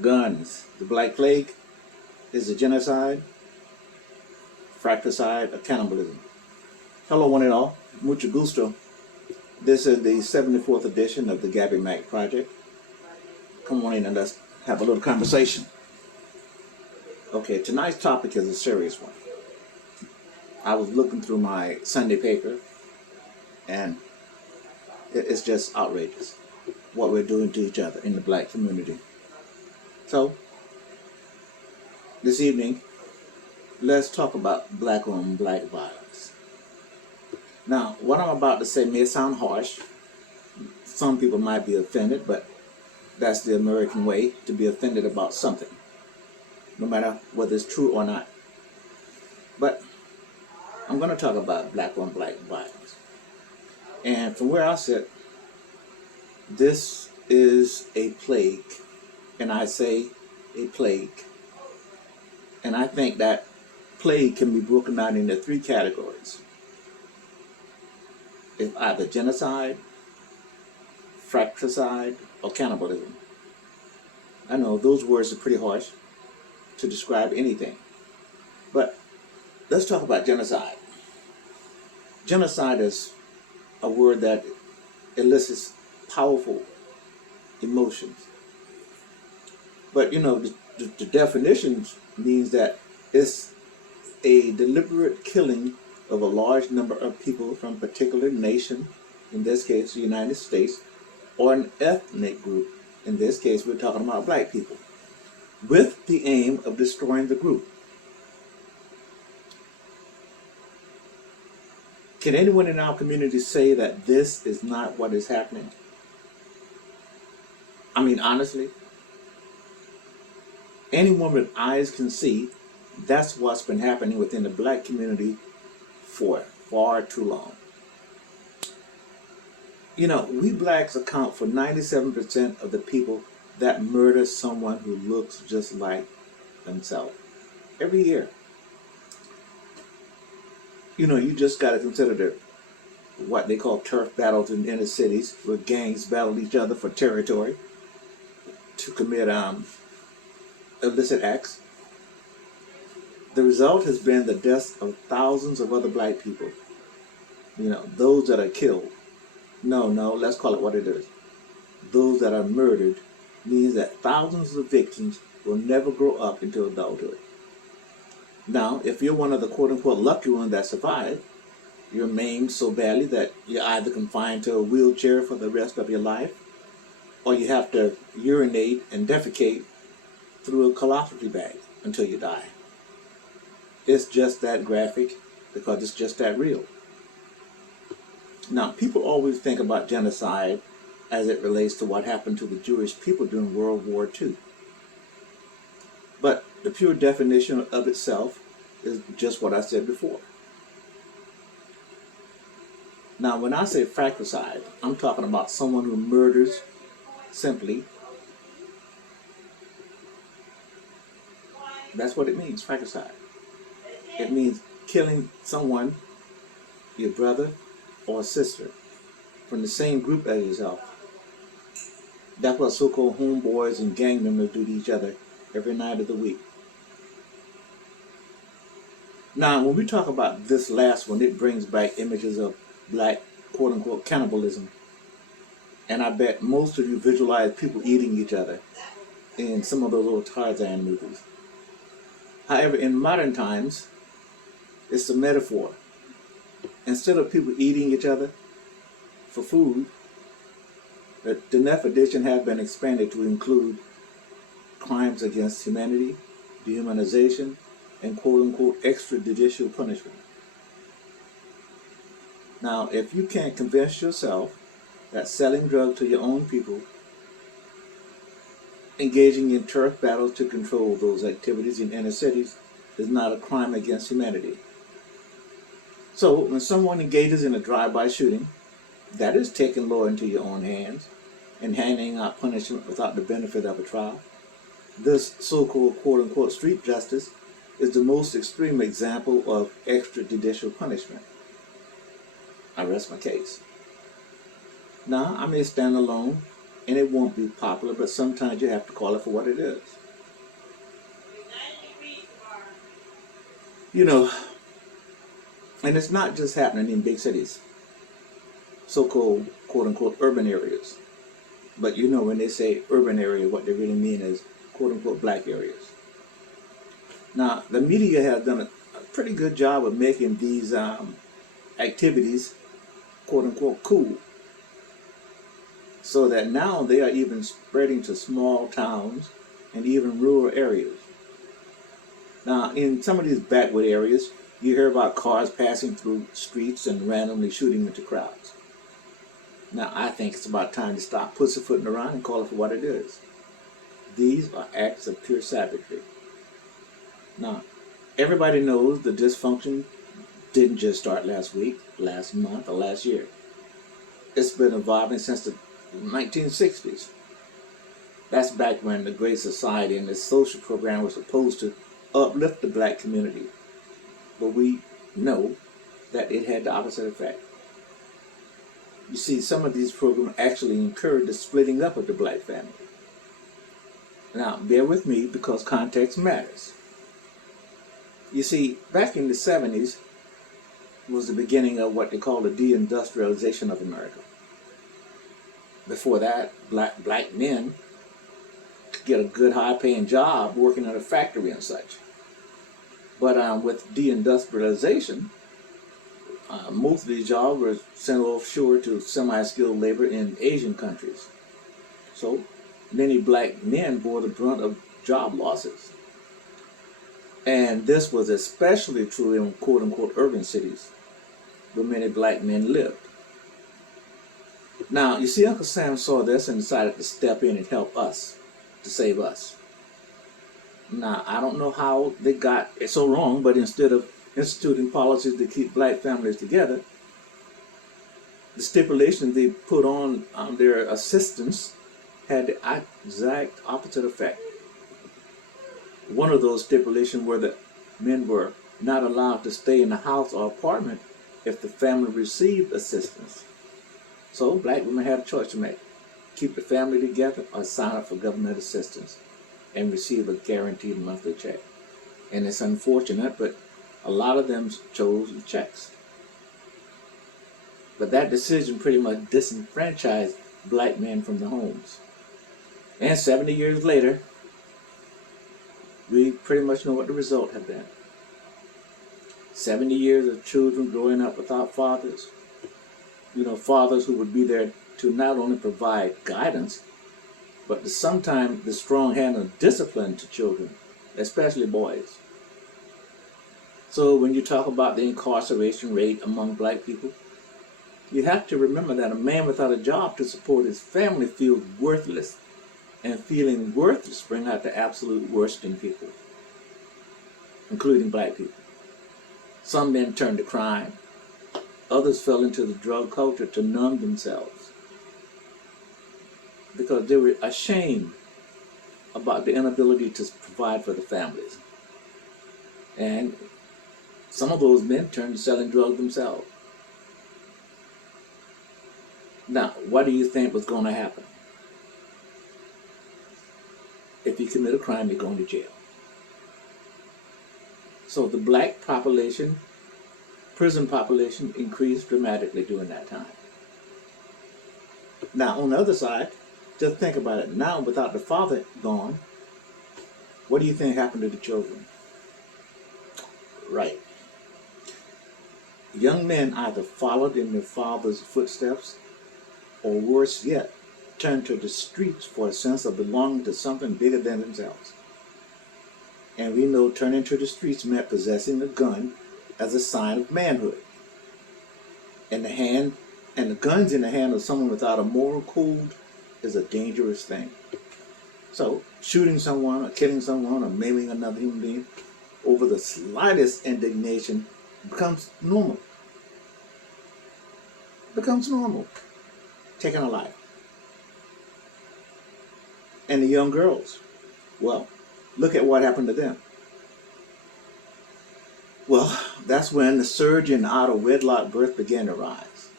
Guns, the Black Plague, is it genocide, fractricide, or cannibalism? Hello, one and all. Mucho gusto. This is the 74th edition of the Gabby Mac Project. Come on in and let's have a little conversation. Okay, tonight's topic is a serious one. I was looking through my Sunday paper, and it's just outrageous what we're doing to each other in the black community. So, this evening, let's talk about black on black violence. Now, what I'm about to say may sound harsh. Some people might be offended, but that's the American way, to be offended about something, no matter whether it's true or not. But I'm going to talk about black on black violence. And from where I sit, this is a plague. And I say a plague. And I think that plague can be broken down into three categories. It's either genocide, fractricide, or cannibalism. I know those words are pretty harsh to describe anything. But let's talk about genocide. Genocide is a word that elicits powerful emotions. But you know, the definition means that it's a deliberate killing of a large number of people from a particular nation, in this case the United States, or an ethnic group, in this case we're talking about black people, with the aim of destroying the group. Can anyone in our community say that this is not what is happening? I mean, honestly, anyone with eyes can see that's what's been happening within the black community for far too long. You know, we blacks account for 97% of the people that murder someone who looks just like themselves every year. You know, you just got to consider what they call turf battles in inner cities, where gangs battle each other for territory to commit illicit acts. The result has been the deaths of thousands of other black people. You know, those that are killed. No, let's call it what it is. Those that are murdered means that thousands of victims will never grow up into adulthood. Now, if you're one of the quote-unquote lucky ones that survive, you're maimed so badly that you're either confined to a wheelchair for the rest of your life, or you have to urinate and defecate through a colostomy bag until you die. It's just that graphic because it's just that real. Now, people always think about genocide as it relates to what happened to the Jewish people during World War II. But the pure definition of itself is just what I said before. Now, when I say fratricide, I'm talking about someone who murders simply. That's what it means, fratricide. It means killing someone, your brother or sister, from the same group as yourself. That's what so-called homeboys and gang members do to each other every night of the week. Now, when we talk about this last one, it brings back images of black, quote-unquote, cannibalism. And I bet most of you visualize people eating each other in some of those old Tarzan movies. However, in modern times, it's a metaphor. Instead of people eating each other for food, the definition has been expanded to include crimes against humanity, dehumanization, and quote-unquote extrajudicial punishment. Now, if you can't convince yourself that selling drugs to your own people, engaging in turf battles to control those activities in inner cities is not a crime against humanity. So, when someone engages in a drive-by shooting, that is taking law into your own hands and handing out punishment without the benefit of a trial. This so-called quote-unquote street justice is the most extreme example of extrajudicial punishment. I rest my case. Now, I may stand alone and it won't be popular, but sometimes you have to call it for what it is. You know, and it's not just happening in big cities, so-called quote-unquote urban areas. But you know, when they say urban area, what they really mean is quote-unquote black areas. Now, the media has done a pretty good job of making these activities quote-unquote cool, so that now they are even spreading to small towns and even rural areas. Now, in some of these backward areas, you hear about cars passing through streets and randomly shooting into crowds. Now, I think it's about time to stop pussyfooting around and call it for what it is. These are acts of pure savagery. Now, everybody knows the dysfunction didn't just start last week, last month, or last year. It's been evolving since the 1960s. That's back when the Great Society and this social program was supposed to uplift the black community. But we know that it had the opposite effect. You see, some of these programs actually encouraged the splitting up of the black family. Now, bear with me because context matters. You see, back in the 70s was the beginning of what they call the deindustrialization of America. Before that, black men could get a good high-paying job working at a factory and such. But with deindustrialization, most of these jobs were sent offshore to semi-skilled labor in Asian countries. So many black men bore the brunt of job losses. And this was especially true in quote-unquote urban cities, where many black men lived. Now, you see, Uncle Sam saw this and decided to step in and help us, to save us. Now, I don't know how they got it so wrong, but instead of instituting policies to keep black families together, the stipulations they put on their assistants had the exact opposite effect. One of those stipulations were that men were not allowed to stay in the house or apartment if the family received assistance. So black women had a choice to make: keep the family together or sign up for government assistance and receive a guaranteed monthly check. And it's unfortunate, but a lot of them chose the checks. But that decision pretty much disenfranchised black men from the homes. And 70 years later, we pretty much know what the result have been. 70 years of children growing up without fathers. You know, fathers who would be there to not only provide guidance, but to sometimes the strong hand of discipline to children, especially boys. So when you talk about the incarceration rate among black people, you have to remember that a man without a job to support his family feels worthless, and feeling worthless bring out the absolute worst in people, including black people. Some men turned to crime. Others fell into the drug culture to numb themselves because they were ashamed about the inability to provide for the families. And some of those men turned to selling drugs themselves. Now, what do you think was going to happen? If you commit a crime, you're going to jail. So the black population, prison population, increased dramatically during that time. Now, on the other side, just think about it. Now, without the father gone, what do you think happened to the children? Right. Young men either followed in their father's footsteps, or worse yet, turned to the streets for a sense of belonging to something bigger than themselves. And we know turning to the streets meant possessing a gun as a sign of manhood. And the guns in the hand of someone without a moral code is a dangerous thing. So shooting someone or killing someone or maiming another human being over the slightest indignation becomes normal. Becomes normal. Taking a life. And the young girls, well, look at what happened to them. Well, that's when the surge in out of wedlock birth began to rise.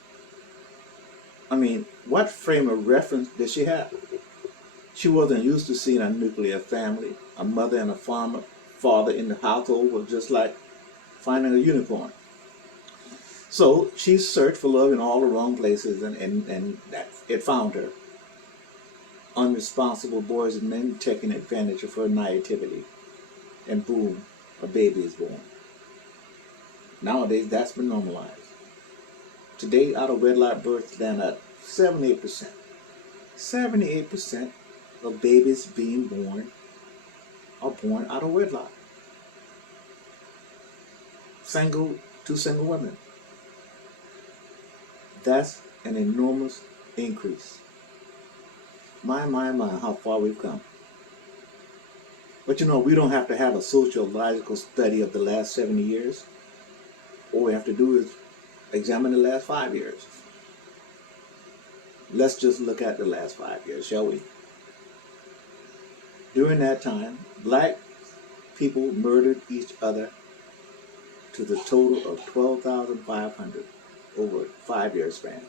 I mean, what frame of reference did she have? She wasn't used to seeing a nuclear family. A mother and a father in the household was just like finding a unicorn. So she searched for love in all the wrong places, and that it found her. Unresponsible boys and men taking advantage of her naivety, and boom, a baby is born. Nowadays, that's been normalized. Today, out of wedlock births stand at 78%. 78% of babies being born are born out of wedlock. Two single women. That's an enormous increase. My, how far we've come. But you know, we don't have to have a sociological study of the last 70 years. All we have to do is examine the last 5 years. Let's just look at the last 5 years, shall we? During that time, black people murdered each other to the total of 12,500 over a 5-year span.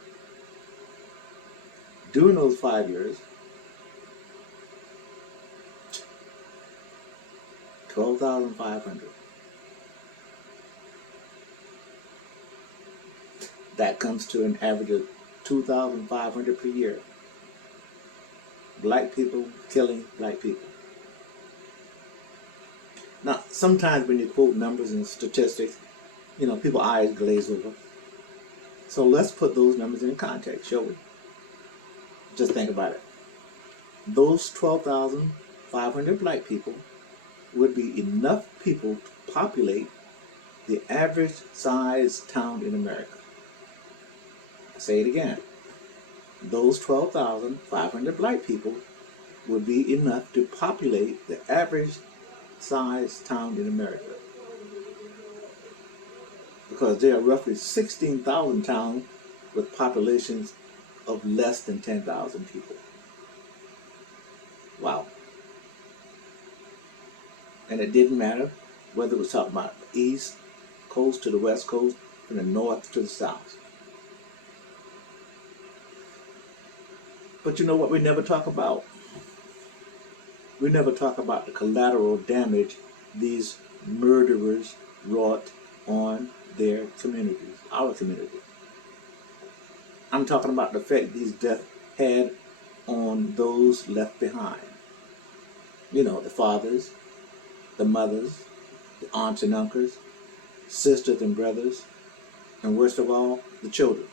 During those 5 years, 12,500. That comes to an average of 2,500 per year. Black people killing black people. Now, sometimes when you quote numbers and statistics, you know, people's eyes glaze over. So let's put those numbers in context, shall we? Just think about it. Those 12,500 black people would be enough people to populate the average size town in America. I'll say it again. Those 12,500 black people would be enough to populate the average size town in America. Because there are roughly 16,000 towns with populations of less than 10,000 people. Wow. And it didn't matter whether it was talking about the East Coast to the West Coast, from the North to the South. But you know what we never talk about? We never talk about the collateral damage these murderers wrought on their communities, our community. I'm talking about the effect these deaths had on those left behind. You know, the fathers, the mothers, the aunts and uncles, sisters and brothers, and worst of all, the children.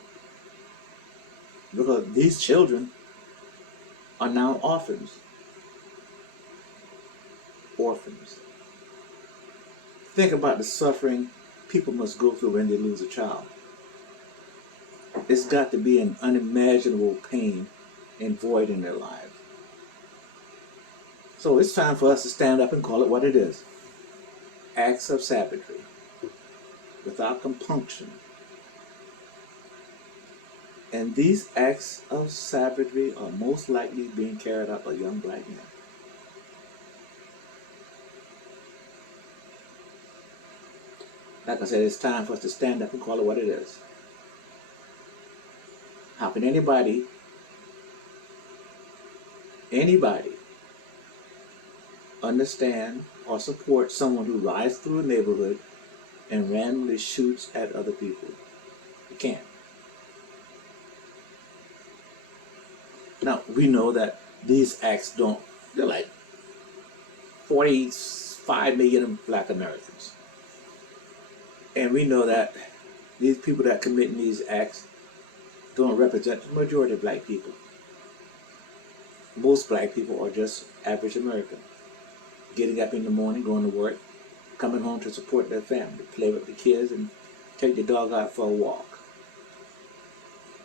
Because these children are now orphans. Orphans. Think about the suffering people must go through when they lose a child. It's got to be an unimaginable pain and void in their lives. So it's time for us to stand up and call it what it is. Acts of savagery, without compunction. And these acts of savagery are most likely being carried out by young black men. Like I said, it's time for us to stand up and call it what it is. How can anybody understand or support someone who rides through a neighborhood and randomly shoots at other people? You can't. Now, we know that these acts they're like 45 million black Americans. And we know that these people that commit these acts don't represent the majority of black people. Most black people are just average American, getting up in the morning, going to work, coming home to support their family, play with the kids, and take the dog out for a walk.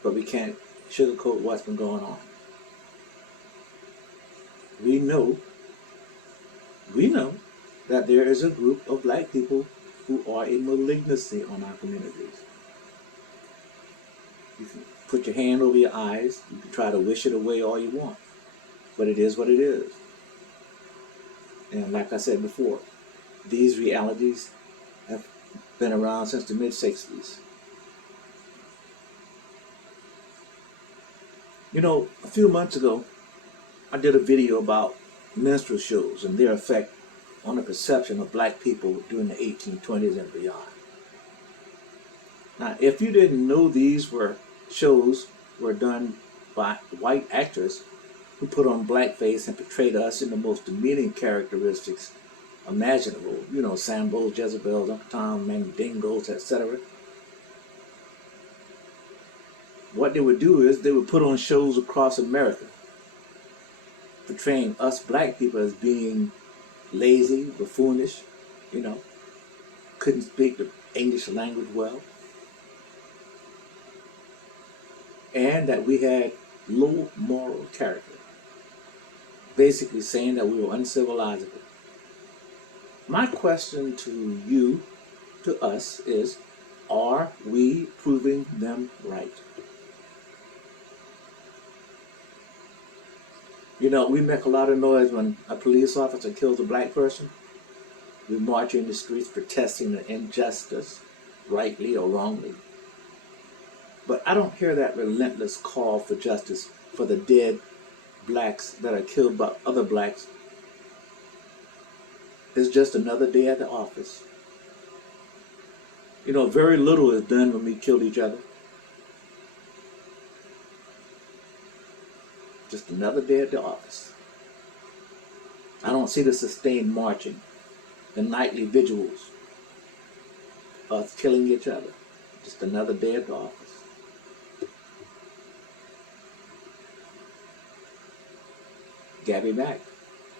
But we can't sugarcoat what's been going on. We know that there is a group of black people who are a malignancy on our communities. You can put your hand over your eyes, you can try to wish it away all you want, but it is what it is. And like I said before, these realities have been around since the mid-60s. You know, a few months ago, I did a video about minstrel shows and their effect on the perception of black people during the 1820s and beyond. Now, if you didn't know these shows were done by white actors who put on blackface and portrayed us in the most demeaning characteristics imaginable, you know, Sambo, Jezebels, Uncle Tom, Mandingos, etc. What they would do is they would put on shows across America portraying us black people as being lazy, buffoonish, you know, couldn't speak the English language well, and that we had low moral character, basically saying that we were uncivilizable. My question to you, to us, is, are we proving them right? You know, we make a lot of noise when a police officer kills a black person. We march in the streets protesting the injustice, rightly or wrongly. But I don't hear that relentless call for justice for the dead blacks that are killed by other blacks. It's just another day at the office. You know, very little is done when we kill each other. Just another day at the office. I don't see the sustained marching, the nightly vigils, us killing each other. Just another day at the office. Gabby Mack.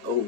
Oh.